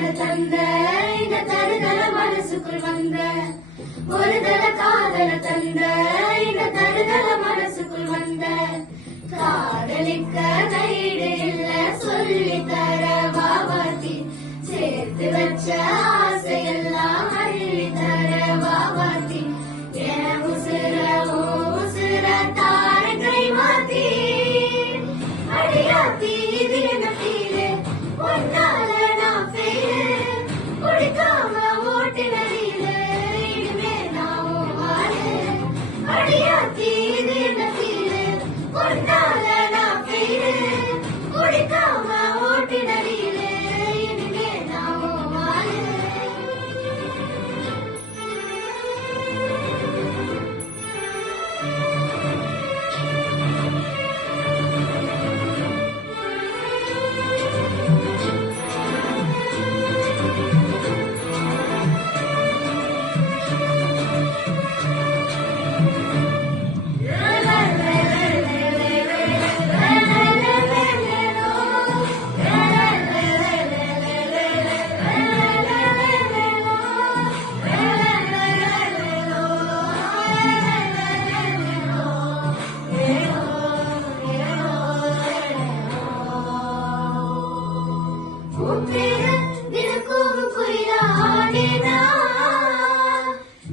காதல தந்த இந்த தருதல மனசுக்குள் வந்த ஒரு தல காதல தந்த இந்த தருதல மனசுக்குள் வந்த காதலிக்க கைடு இல்ல சொல்லி தர வாவாத்தி சேர்த்து வச்ச ஆசையெல்லாம் அள்ளி தர வாவாத்தி என் உசுர உசுர தார கை மாத்தி அடியாத்தி இது என்ன ஃபீலு ஒன்னால நான் ஃபெயிலு குடிக்காம ஓட்டினதிலே இனிமே நான் வாழு அடியாத்தி இது என்ன ஃபீலு ஒன்னால நான் ஃபெயிலு குடிக்காம ஓட்டினதிலே இனிமே நான் வாழு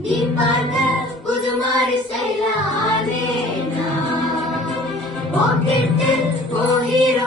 நீ பார்த்த புது மாதிரி ஸ்டைலானேனா பாக்கெட்டு ஓ ஹீரோ